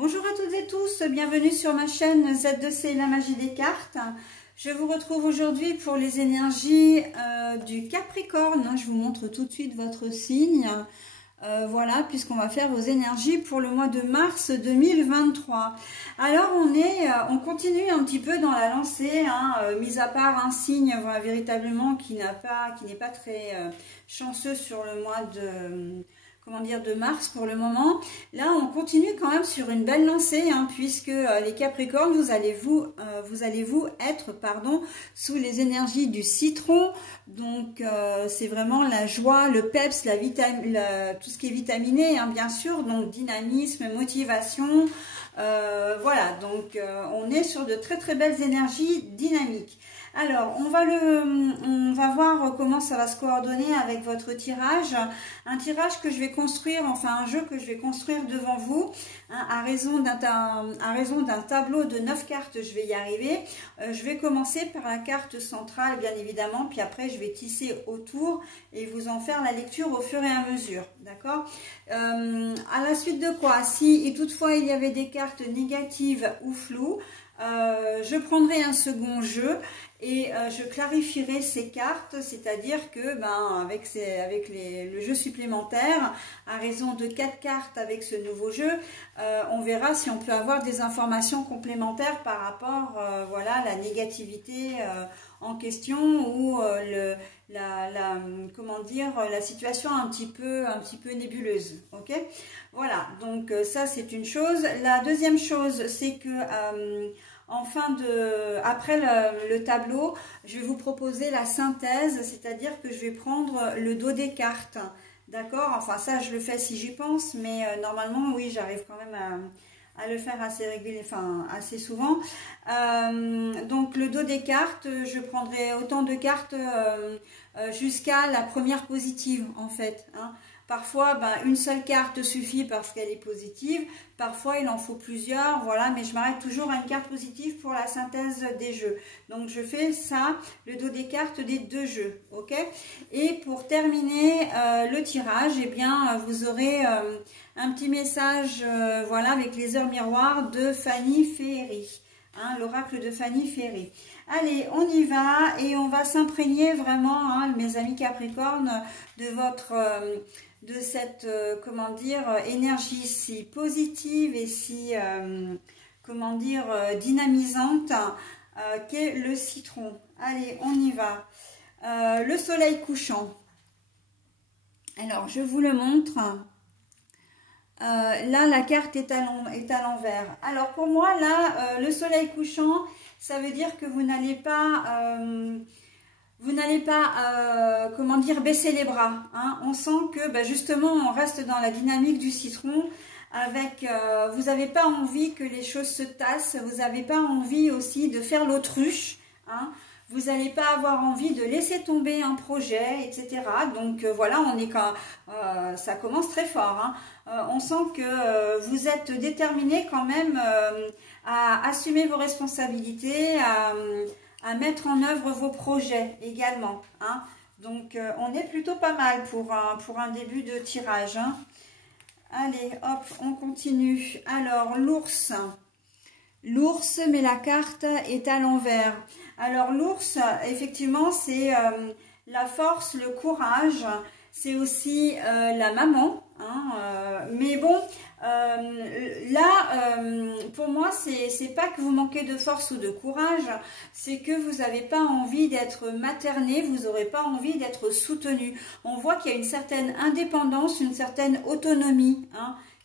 Bonjour à toutes et tous, bienvenue sur ma chaîne Z2C la magie des cartes. Je vous retrouve aujourd'hui pour les énergies du Capricorne. Je vous montre tout de suite votre signe. Voilà, puisqu'on va faire vos énergies pour le mois de mars 2023. Alors on continue un petit peu dans la lancée, mis à part un signe véritablement qui n'est pas très chanceux sur le mois de mars pour le moment. Là, on continue quand même sur une belle lancée, puisque les Capricornes, vous allez être sous les énergies du citron. Donc, c'est vraiment la joie, le peps, tout ce qui est vitaminé, bien sûr. Donc, dynamisme, motivation. Voilà, donc on est sur de très très belles énergies dynamiques. Alors, on va voir comment ça va se coordonner avec votre tirage. Un tirage que je vais construire, un jeu que je vais construire devant vous, à raison d'un tableau de 9 cartes, je vais y arriver. Je vais commencer par la carte centrale, bien évidemment, puis après je vais tisser autour et vous en faire la lecture au fur et à mesure, d'accord? À la suite de quoi, si toutefois il y avait des cartes négatives ou floues, je prendrai un second jeu et je clarifierai ces cartes, c'est-à-dire que avec le jeu supplémentaire, à raison de 4 cartes avec ce nouveau jeu, on verra si on peut avoir des informations complémentaires par rapport à la négativité en question ou la situation un petit peu nébuleuse. Ok, voilà, donc ça c'est une chose. La deuxième chose, c'est que après le tableau, je vais vous proposer la synthèse, c'est-à-dire que je vais prendre le dos des cartes, d'accord? Enfin, ça, je le fais si j'y pense, mais normalement, oui, j'arrive quand même à le faire assez souvent. Donc, le dos des cartes, je prendrai autant de cartes jusqu'à la première positive, en fait, Parfois, une seule carte suffit parce qu'elle est positive. Parfois, il en faut plusieurs. Voilà, mais je m'arrête toujours à une carte positive pour la synthèse des jeux. Donc, je fais ça, le dos des cartes des deux jeux. Ok? Et pour terminer le tirage, vous aurez un petit message avec les heures miroirs de Fanny Ferry. L'oracle de Fanny Ferry. Allez, on y va et on va s'imprégner vraiment, mes amis Capricorne, de cette énergie si positive et si dynamisante qu'est le citron. Allez, on y va. Le soleil couchant. Alors, je vous le montre. Là, la carte est à l'envers. Alors, pour moi, là, le soleil couchant, ça veut dire que vous n'allez pas... baisser les bras. On sent que justement on reste dans la dynamique du citron vous n'avez pas envie que les choses se tassent, vous n'avez pas envie aussi de faire l'autruche, vous n'allez pas avoir envie de laisser tomber un projet, etc. Donc voilà, ça commence très fort. On sent que vous êtes déterminé quand même à assumer vos responsabilités, à mettre en œuvre vos projets également. Donc, on est plutôt pas mal pour un début de tirage. Allez, hop, on continue. Alors, l'ours. L'ours, mais la carte est à l'envers. Alors, l'ours, effectivement, c'est la force, le courage. C'est aussi la maman. Mais bon... pour moi, c'est pas que vous manquez de force ou de courage, c'est que vous n'avez pas envie d'être materné, vous n'aurez pas envie d'être soutenu. On voit qu'il y a une certaine indépendance, une certaine autonomie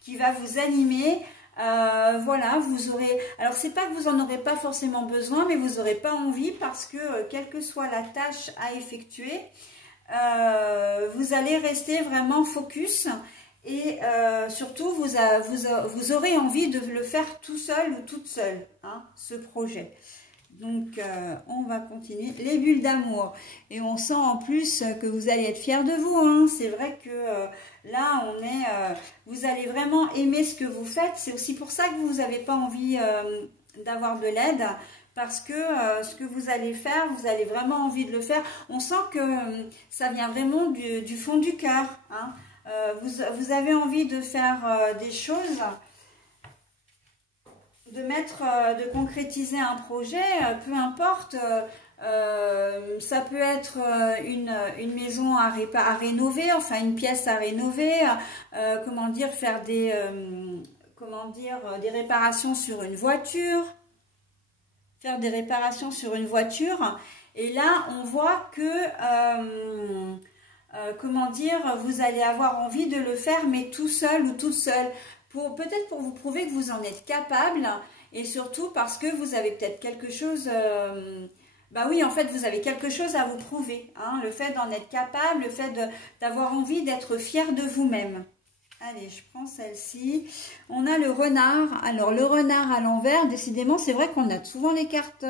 qui va vous animer. Voilà, vous aurez... Alors, c'est pas que vous en aurez pas forcément besoin, mais vous n'aurez pas envie parce que, quelle que soit la tâche à effectuer, vous allez rester vraiment focus. Et surtout, vous aurez envie de le faire tout seul ou toute seule, ce projet. Donc, on va continuer. Les bulles d'amour. Et on sent en plus que vous allez être fiers de vous. C'est vrai que là, vous allez vraiment aimer ce que vous faites. C'est aussi pour ça que vous n'avez pas envie d'avoir de l'aide. Parce que ce que vous allez faire, vous avez vraiment envie de le faire. On sent que ça vient vraiment du fond du cœur. Vous avez envie de faire des choses de concrétiser un projet, peu importe. Ça peut être une maison à rénover, enfin une pièce à rénover, comment dire, faire des réparations sur une voiture, et là on voit que comment dire, vous allez avoir envie de le faire, mais tout seul ou toute seule, peut-être pour vous prouver que vous en êtes capable, et surtout parce que vous avez peut-être quelque chose, bah oui, en fait, vous avez quelque chose à vous prouver, hein, le fait d'en être capable, le fait d'avoir envie d'être fier de vous-même. Allez, je prends celle-ci. On a le renard. Alors, le renard à l'envers, décidément, c'est vrai qu'on a souvent les cartes,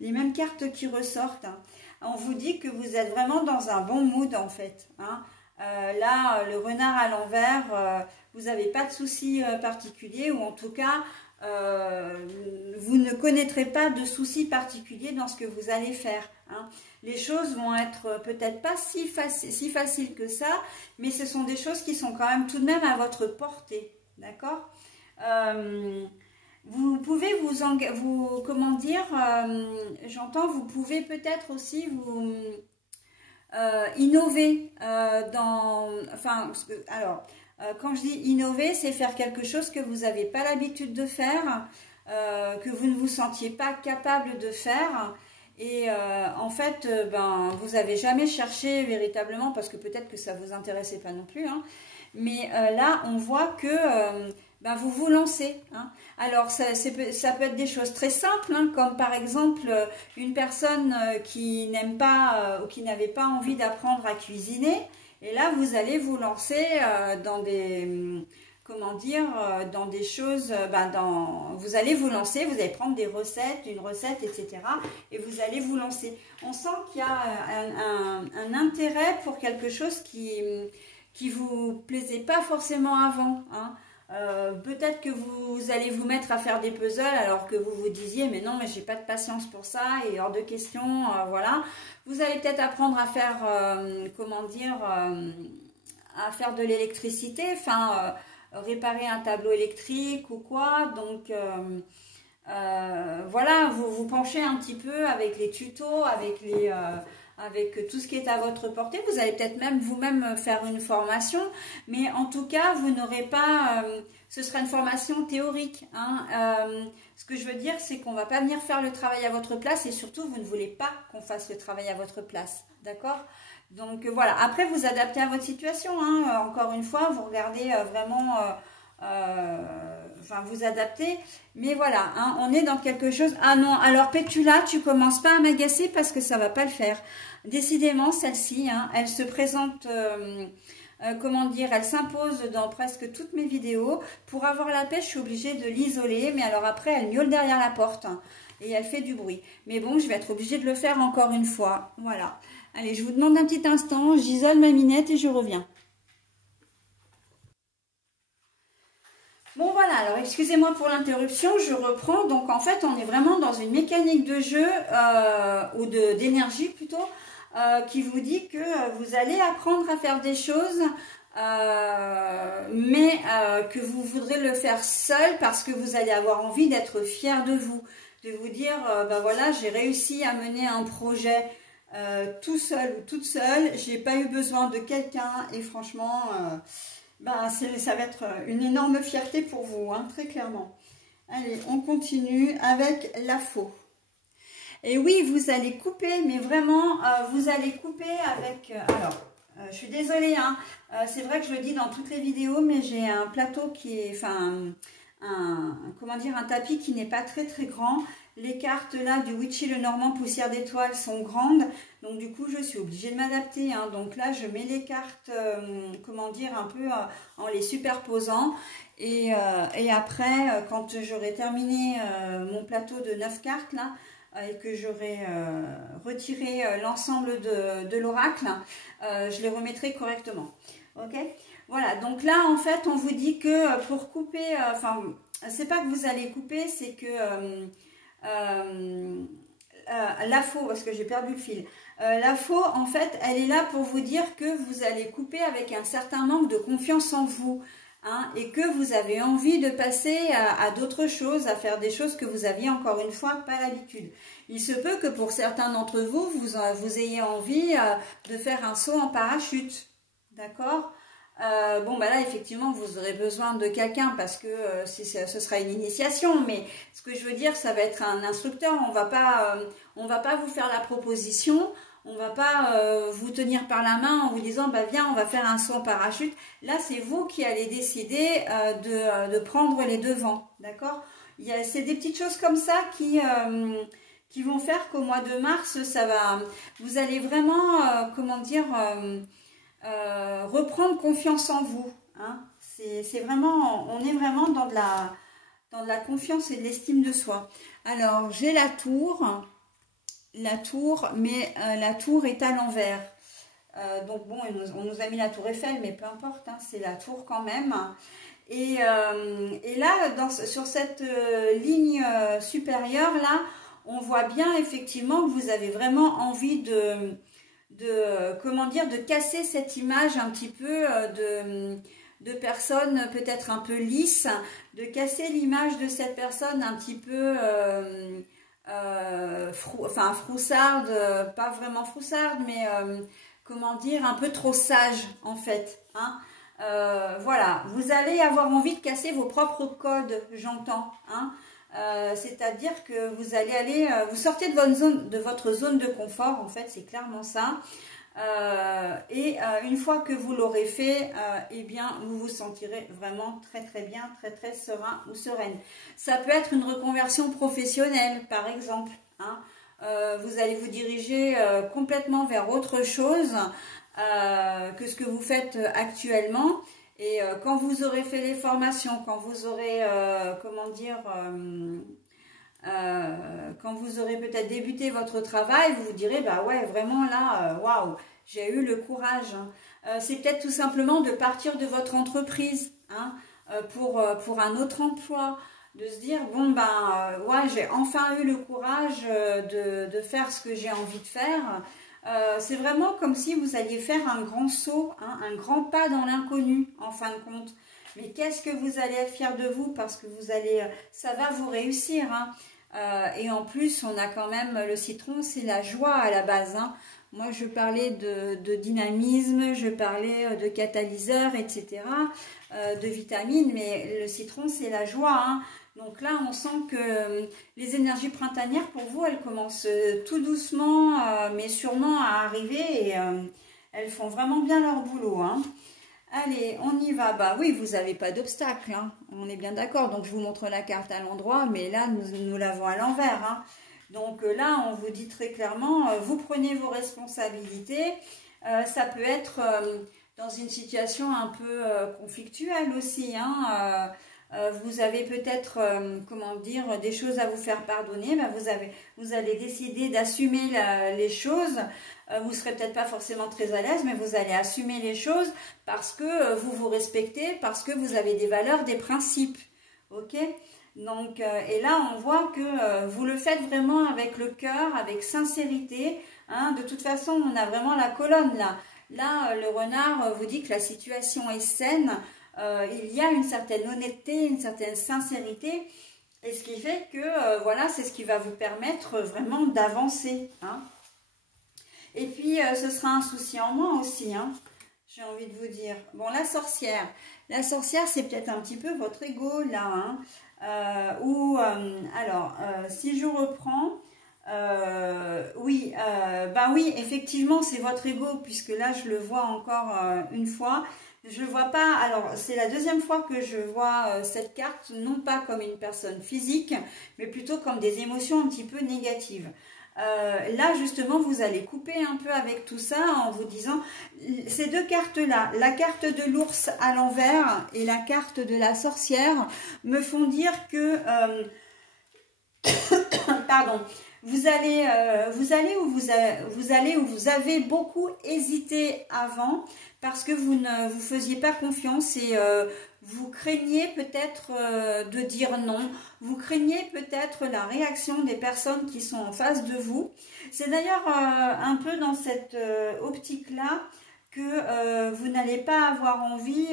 les mêmes cartes qui ressortent, hein. On vous dit que vous êtes vraiment dans un bon mood, en fait, hein. Là, le renard à l'envers, vous n'avez pas de soucis particuliers, ou en tout cas, vous ne connaîtrez pas de soucis particuliers dans ce que vous allez faire, hein. Les choses vont être peut-être pas si faciles que ça, mais ce sont des choses qui sont quand même tout de même à votre portée, d'accord. Vous pouvez comment dire, j'entends, vous pouvez peut-être aussi vous innover quand je dis innover, c'est faire quelque chose que vous n'avez pas l'habitude de faire, que vous ne vous sentiez pas capable de faire. Et en fait, vous n'avez jamais cherché véritablement, parce que peut-être que ça ne vous intéressait pas non plus, hein. Mais là, on voit que vous vous lancez, hein. Alors, ça peut être des choses très simples, hein, comme par exemple une personne qui n'aime pas ou qui n'avait pas envie d'apprendre à cuisiner. Et là, vous allez vous lancer dans des... comment dire, dans des choses, vous allez vous lancer, vous allez prendre une recette, etc. Et vous allez vous lancer. On sent qu'il y a un intérêt pour quelque chose qui vous plaisait pas forcément avant, hein. Peut-être que vous allez vous mettre à faire des puzzles alors que vous vous disiez mais non, mais j'ai pas de patience pour ça et hors de question, voilà. Vous allez peut-être apprendre à faire, comment dire, à faire de l'électricité, enfin... réparer un tableau électrique ou quoi, donc voilà, vous penchez un petit peu avec les tutos, avec tout ce qui est à votre portée. Vous allez peut-être même vous-même faire une formation, mais en tout cas, vous n'aurez pas, ce sera une formation théorique, hein. Ce que je veux dire, c'est qu'on ne va pas venir faire le travail à votre place, et surtout, vous ne voulez pas qu'on fasse le travail à votre place, d'accord ? Donc voilà, après vous adaptez à votre situation, hein. Encore une fois, vous regardez vraiment, vous adaptez, mais voilà, hein, on est dans quelque chose. Ah non, alors Pétula, tu commences pas à m'agacer parce que ça va pas le faire. Décidément, celle-ci, hein, elle se présente, comment dire, elle s'impose dans presque toutes mes vidéos. Pour avoir la pêche, je suis obligée de l'isoler, mais alors après, elle miaule derrière la porte, hein, et elle fait du bruit. Mais bon, je vais être obligée de le faire encore une fois, voilà. Allez, je vous demande un petit instant, j'isole ma minette et je reviens. Bon voilà, alors excusez-moi pour l'interruption, je reprends. Donc en fait, on est vraiment dans une mécanique de jeu, ou d'énergie plutôt, qui vous dit que vous allez apprendre à faire des choses, mais que vous voudrez le faire seul parce que vous allez avoir envie d'être fier de vous dire, voilà, j'ai réussi à mener un projet tout seul ou toute seule, j'ai pas eu besoin de quelqu'un et franchement, ça va être une énorme fierté pour vous, hein, très clairement. Allez, on continue avec la faux. Et oui, vous allez couper, mais vraiment, vous allez couper avec... je suis désolée, hein, c'est vrai que je le dis dans toutes les vidéos, mais j'ai un plateau qui est... comment dire, un tapis qui n'est pas très très grand. Les cartes là du Witchy le Normand Poussière d'étoiles sont grandes, donc du coup je suis obligée de m'adapter, hein. Donc là je mets les cartes, comment dire, un peu en les superposant, et après quand j'aurai terminé mon plateau de 9 cartes là, et que j'aurai retiré l'ensemble de l'oracle, je les remettrai correctement. Ok, voilà, donc là en fait on vous dit que pour couper, c'est pas que vous allez couper, c'est que la faux, parce que j'ai perdu le fil, la faux en fait elle est là pour vous dire que vous allez couper avec un certain manque de confiance en vous, hein, et que vous avez envie de passer à d'autres choses, à faire des choses que vous aviez encore une fois pas l'habitude. Il se peut que pour certains d'entre vous, vous ayez envie de faire un saut en parachute, d'accord? Bon, bah là, effectivement, vous aurez besoin de quelqu'un parce que ce sera une initiation. Mais ce que je veux dire, ça va être un instructeur. On va pas vous faire la proposition. On va pas vous tenir par la main en vous disant, bah viens, on va faire un saut en parachute. Là, c'est vous qui allez décider de prendre les devants, d'accord? C'est des petites choses comme ça qui vont faire qu'au mois de mars, vous allez vraiment, comment dire... reprendre confiance en vous, hein. C'est vraiment, on est vraiment dans de la confiance et de l'estime de soi. Alors j'ai la tour, mais la tour est à l'envers. Donc bon, on nous a mis la tour Eiffel, mais peu importe, hein, c'est la tour quand même. Et là, sur cette ligne supérieure là, on voit bien effectivement que vous avez vraiment envie comment dire, de casser cette image un petit peu de personne peut-être un peu lisse, de casser l'image de cette personne un petit peu froussarde, pas vraiment froussarde, mais comment dire, un peu trop sage en fait, hein. Voilà, vous allez avoir envie de casser vos propres codes, j'entends, hein. C'est-à-dire que vous allez vous sortez de votre zone de confort, en fait, c'est clairement ça. Une fois que vous l'aurez fait, eh bien, vous vous sentirez vraiment très très bien, très très serein ou sereine. Ça peut être une reconversion professionnelle, par exemple, hein. Vous allez vous diriger complètement vers autre chose que ce que vous faites actuellement. Et quand vous aurez fait les formations, quand vous aurez, comment dire, quand vous aurez peut-être débuté votre travail, vous vous direz, bah ouais, vraiment là, waouh, j'ai eu le courage, hein. C'est peut-être tout simplement de partir de votre entreprise, hein, pour un autre emploi, de se dire, bon ben, ouais, j'ai enfin eu le courage de faire ce que j'ai envie de faire. C'est vraiment comme si vous alliez faire un grand saut, hein, un grand pas dans l'inconnu, en fin de compte. Mais qu'est-ce que vous allez être fier de vous, parce que ça va vous réussir, hein. Et en plus, on a quand même le citron, c'est la joie à la base, hein. Moi, je parlais de dynamisme, je parlais de catalyseur, etc., de vitamines, mais le citron, c'est la joie, hein. Donc là, on sent que les énergies printanières, pour vous, elles commencent tout doucement, mais sûrement à arriver, et elles font vraiment bien leur boulot, hein. Allez, on y va. Bah oui, vous n'avez pas d'obstacle, hein. On est bien d'accord. Donc, je vous montre la carte à l'endroit, mais là, nous l'avons à l'envers, hein. Donc là, on vous dit très clairement, vous prenez vos responsabilités. Ça peut être dans une situation un peu conflictuelle aussi, hein. Vous avez peut-être, comment dire, des choses à vous faire pardonner. Ben vous allez décider d'assumer les choses. Vous serez peut-être pas forcément très à l'aise, mais vous allez assumer les choses parce que vous vous respectez, parce que vous avez des valeurs, des principes. Ok? Donc, et là, on voit que vous le faites vraiment avec le cœur, avec sincérité, hein. De toute façon, on a vraiment la colonne là. Là, le renard vous dit que la situation est saine. Il y a une certaine honnêteté, une certaine sincérité, et ce qui fait que voilà, c'est ce qui va vous permettre vraiment d'avancer, hein. Et puis ce sera un souci en moins aussi, hein, j'ai envie de vous dire. Bon, la sorcière, c'est peut-être un petit peu votre ego là, hein, alors si je reprends, oui, ben oui, effectivement c'est votre ego, puisque là je le vois encore une fois. Je ne vois pas, alors c'est la deuxième fois que je vois cette carte, non pas comme une personne physique, mais plutôt comme des émotions un petit peu négatives. Là justement, vous allez couper un peu avec tout ça en vous disant, ces deux cartes-là, la carte de l'ours à l'envers et la carte de la sorcière, me font dire que, pardon, vous allez où vous avez beaucoup hésité avant, parce que vous ne vous faisiez pas confiance et vous craignez peut-être de dire non, vous craignez peut-être la réaction des personnes qui sont en face de vous. C'est d'ailleurs un peu dans cette optique-là que vous n'allez pas avoir envie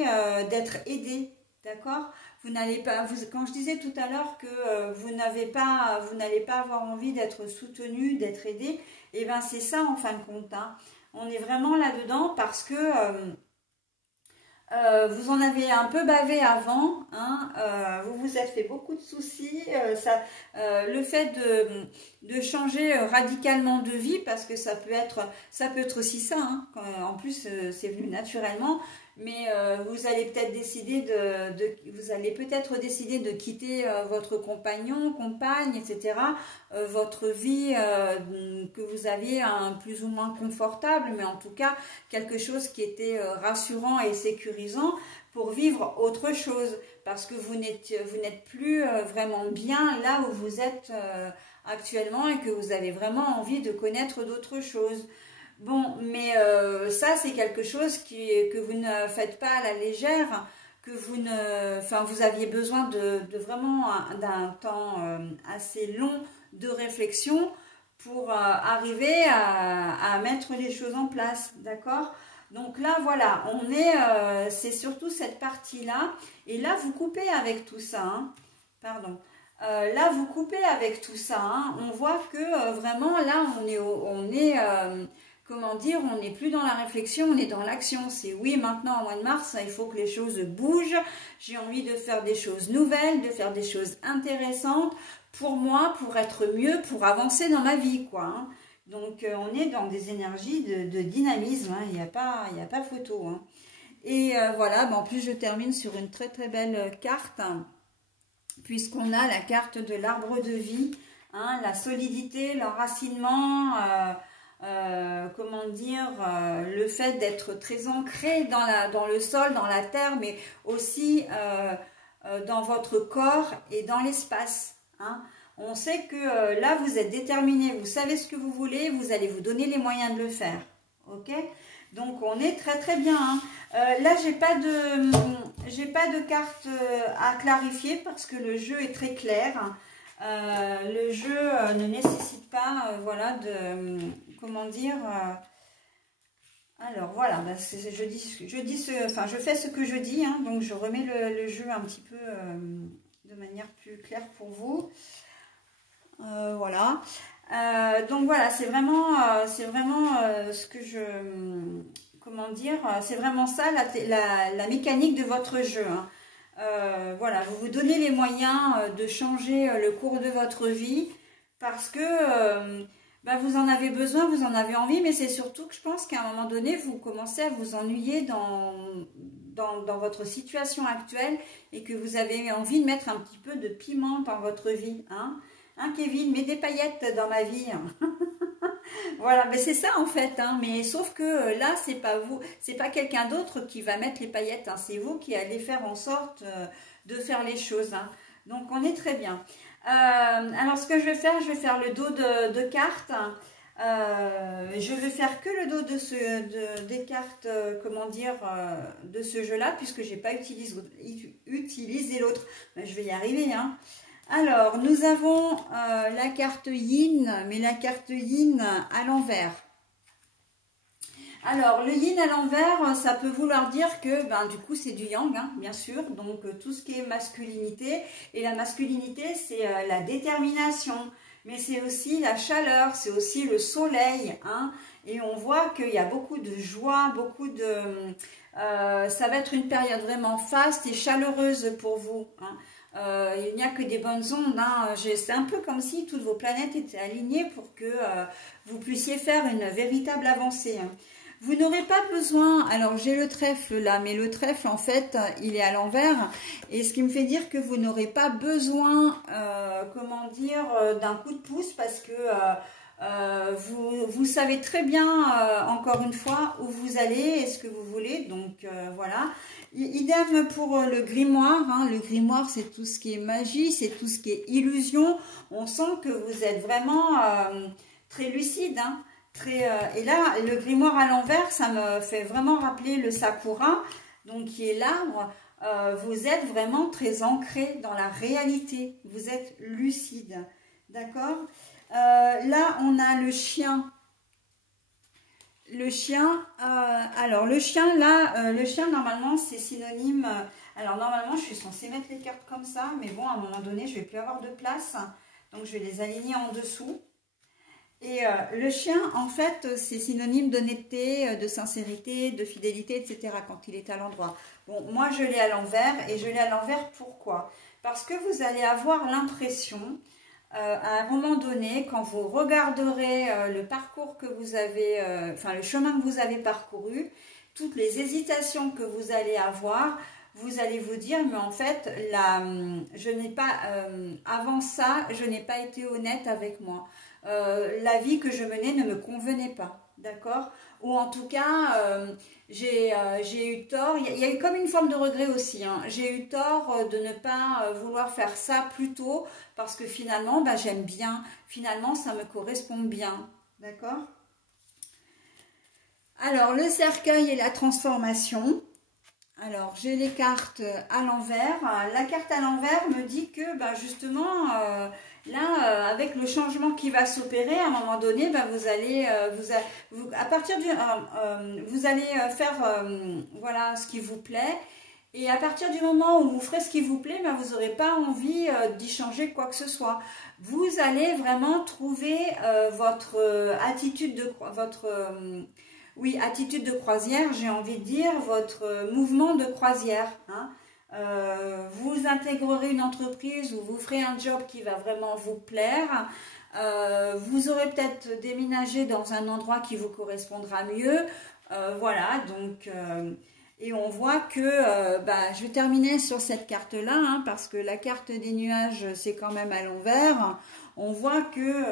d'être aidé D'accord? Vous n'allez pas, quand je disais tout à l'heure que vous n'allez pas avoir envie d'être soutenu, d'être aidé, et bien c'est ça en fin de compte, hein. On est vraiment là-dedans parce que vous en avez un peu bavé avant, hein, vous vous êtes fait beaucoup de soucis, le fait de changer radicalement de vie, parce que ça peut être aussi ça, hein, en plus c'est venu naturellement, mais vous allez peut-être décider de quitter votre compagnon, compagne, etc. Votre vie que vous aviez plus ou moins confortable, mais en tout cas quelque chose qui était rassurant et sécurisant pour vivre autre chose, parce que vous n'êtes plus vraiment bien là où vous êtes actuellement et que vous avez vraiment envie de connaître d'autres choses. Bon, mais ça c'est quelque chose que vous ne faites pas à la légère, que vous aviez besoin de vraiment d'un temps assez long de réflexion pour arriver à mettre les choses en place, d'accord? Donc là, voilà, c'est surtout cette partie-là. Et là, vous coupez avec tout ça, hein. Pardon. Là, vous coupez avec tout ça, hein. On voit que vraiment, là, comment dire, on n'est plus dans la réflexion, on est dans l'action. C'est oui, maintenant, au mois de mars, il faut que les choses bougent. J'ai envie de faire des choses nouvelles, de faire des choses intéressantes pour moi, pour être mieux, pour avancer dans ma vie, quoi, hein. Donc, on est dans des énergies de dynamisme, hein. Il n'y a pas photo, hein. Et voilà, en plus, je termine sur une très très belle carte, hein, puisqu'on a la carte de l'arbre de vie, hein, la solidité, l'enracinement, comment dire, le fait d'être très ancré dans le sol, dans la terre, mais aussi dans votre corps et dans l'espace, hein. On sait que là, vous êtes déterminé, vous savez ce que vous voulez, vous allez vous donner les moyens de le faire. Ok? Donc, on est très très bien, hein. Là, j'ai pas de carte à clarifier parce que le jeu est très clair. Le jeu ne nécessite pas, voilà, comment dire. Alors voilà, je fais ce que je dis, hein, donc je remets le jeu un petit peu de manière plus claire pour vous. Voilà. Donc voilà, c'est vraiment ce que comment dire, c'est vraiment ça la mécanique de votre jeu, hein. Voilà, vous vous donnez les moyens de changer le cours de votre vie parce que vous en avez besoin, vous en avez envie, mais c'est surtout que je pense qu'à un moment donné, vous commencez à vous ennuyer dans votre situation actuelle et que vous avez envie de mettre un petit peu de piment dans votre vie, hein. Hein, Kevin, mets des paillettes dans ma vie. Voilà, mais c'est ça en fait, hein. Mais sauf que là, c'est pas vous, c'est pas quelqu'un d'autre qui va mettre les paillettes, hein. C'est vous qui allez faire en sorte de faire les choses, hein. Donc on est très bien. Alors ce que je vais faire le dos de cartes. Je vais faire que le dos des cartes, comment dire, de ce jeu-là, puisque j'ai pas utilisé l'autre. Je vais y arriver, hein. Alors, nous avons la carte Yin, mais la carte Yin à l'envers. Alors, le Yin à l'envers, ça peut vouloir dire que, du coup, c'est du Yang, hein, bien sûr. Donc, tout ce qui est masculinité. Et la masculinité, c'est la détermination. Mais c'est aussi la chaleur, c'est aussi le soleil, hein. Et on voit qu'il y a beaucoup de joie, ça va être une période vraiment faste et chaleureuse pour vous, hein. Il n'y a que des bonnes ondes, hein. C'est un peu comme si toutes vos planètes étaient alignées pour que vous puissiez faire une véritable avancée, hein. Vous n'aurez pas besoin, alors j'ai le trèfle là, mais le trèfle en fait il est à l'envers, et ce qui me fait dire que vous n'aurez pas besoin, comment dire, d'un coup de pouce, parce que vous savez très bien, encore une fois, où vous allez et ce que vous voulez. Donc voilà. Idem pour le grimoire, hein. Le grimoire, c'est tout ce qui est magie, c'est tout ce qui est illusion. On sent que vous êtes vraiment très lucide, hein. Et là, le grimoire à l'envers, ça me fait vraiment rappeler le sakura, donc qui est l'arbre. Vous êtes vraiment très ancré dans la réalité. Vous êtes lucide, d'accord? Là, on a le chien. Le chien, alors le chien là, le chien normalement c'est synonyme Alors normalement je suis censée mettre les cartes comme ça, mais bon à un moment donné je vais plus avoir de place, donc je vais les aligner en dessous. Et le chien en fait c'est synonyme d'honnêteté, de sincérité, de fidélité, etc. quand il est à l'endroit. Bon moi je l'ai à l'envers, et je l'ai à l'envers pourquoi? Parce que vous allez avoir l'impression à un moment donné, quand vous regarderez le parcours que vous avez, enfin le chemin que vous avez parcouru, toutes les hésitations que vous allez avoir, vous allez vous dire, mais en fait, je n'ai pas, avant ça, je n'ai pas été honnête avec moi. La vie que je menais ne me convenait pas, d'accord? Ou en tout cas, j'ai eu tort, il y a eu comme une forme de regret aussi, hein. J'ai eu tort de ne pas vouloir faire ça plus tôt, parce que finalement, bah, j'aime bien, finalement, ça me correspond bien, d'accord? Alors, le cercueil et la transformation. Alors, j'ai les cartes à l'envers. La carte à l'envers me dit que, bah, justement, là, avec le changement qui va s'opérer, à un moment donné, bah, vous allez, à partir du, vous allez faire, voilà, ce qui vous plaît. Et à partir du moment où vous ferez ce qui vous plaît, bah, vous n'aurez pas envie d'y changer quoi que ce soit. Vous allez vraiment trouver votre attitude de oui, attitude de croisière, j'ai envie de dire, votre mouvement de croisière. Hein. Vous intégrerez une entreprise ou vous ferez un job qui va vraiment vous plaire. Vous aurez peut-être déménagé dans un endroit qui vous correspondra mieux. Voilà, donc, et on voit que, bah, je vais terminer sur cette carte-là, hein, parce que la carte des nuages, c'est quand même à l'envers. On voit que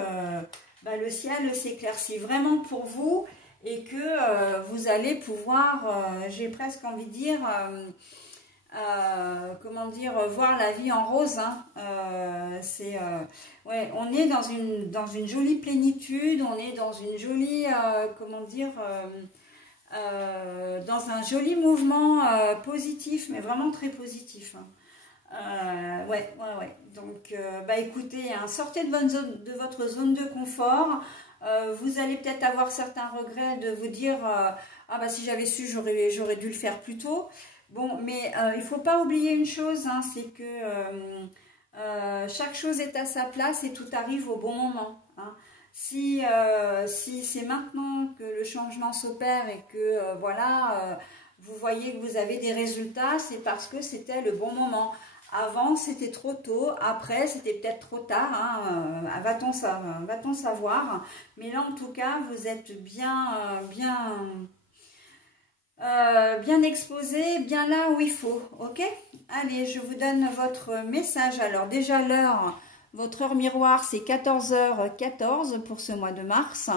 bah, le ciel s'éclaircit vraiment pour vous. Et que vous allez pouvoir, j'ai presque envie de dire, comment dire, voir la vie en rose. Hein. Ouais, on est dans une jolie plénitude, on est dans une jolie, comment dire, dans un joli mouvement positif, mais vraiment très positif. Hein. Ouais. Donc, bah écoutez, hein, sortez de votre zone de confort. Vous allez peut-être avoir certains regrets de vous dire ah bah si j'avais su j'aurais dû le faire plus tôt. Bon, mais il ne faut pas oublier une chose, hein, c'est que chaque chose est à sa place et tout arrive au bon moment. Hein. Si c'est maintenant que le changement s'opère et que voilà, vous voyez que vous avez des résultats, c'est parce que c'était le bon moment. Avant, c'était trop tôt. Après, c'était peut-être trop tard. Hein. Va-t-on savoir. Mais là, en tout cas, vous êtes bien exposé, bien là où il faut. Ok? Allez, je vous donne votre message. Alors, déjà, l'heure, votre heure miroir, c'est 14h14 pour ce mois de mars.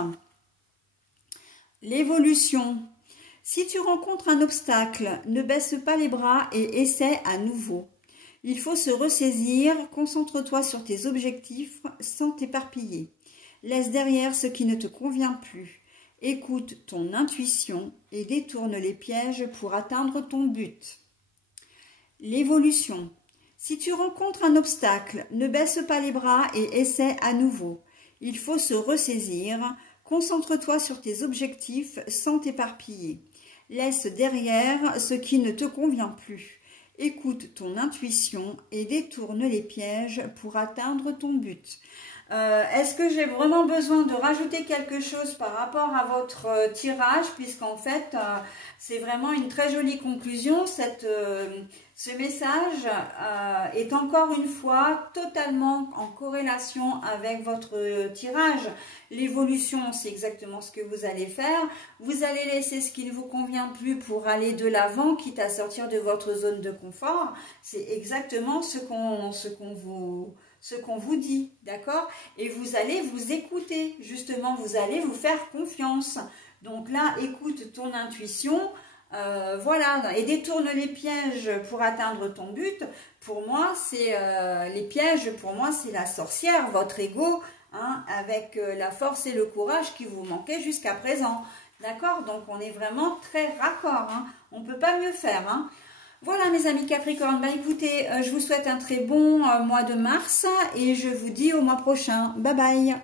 L'évolution. Si tu rencontres un obstacle, ne baisse pas les bras et essaie à nouveau. Il faut se ressaisir, concentre-toi sur tes objectifs sans t'éparpiller. Laisse derrière ce qui ne te convient plus. Écoute ton intuition et détourne les pièges pour atteindre ton but. L'évolution. Si tu rencontres un obstacle, ne baisse pas les bras et essaie à nouveau. Il faut se ressaisir, concentre-toi sur tes objectifs sans t'éparpiller. Laisse derrière ce qui ne te convient plus. Écoute ton intuition et détourne les pièges pour atteindre ton but. Est-ce que j'ai vraiment besoin de rajouter quelque chose par rapport à votre tirage, puisqu'en fait, c'est vraiment une très jolie conclusion. Ce message est encore une fois totalement en corrélation avec votre tirage. L'évolution, c'est exactement ce que vous allez faire. Vous allez laisser ce qui ne vous convient plus pour aller de l'avant, quitte à sortir de votre zone de confort. C'est exactement ce qu'on vous dit, d'accord? Et vous allez vous écouter, justement, vous allez vous faire confiance. Donc là, écoute ton intuition, voilà, et détourne les pièges pour atteindre ton but. Pour moi, c'est les pièges, pour moi, c'est la sorcière, votre ego, hein, avec la force et le courage qui vous manquaient jusqu'à présent. D'accord? Donc, on est vraiment très raccord, hein. On ne peut pas mieux faire, hein. Voilà mes amis Capricorne, bah écoutez, je vous souhaite un très bon mois de mars et je vous dis au mois prochain. Bye bye.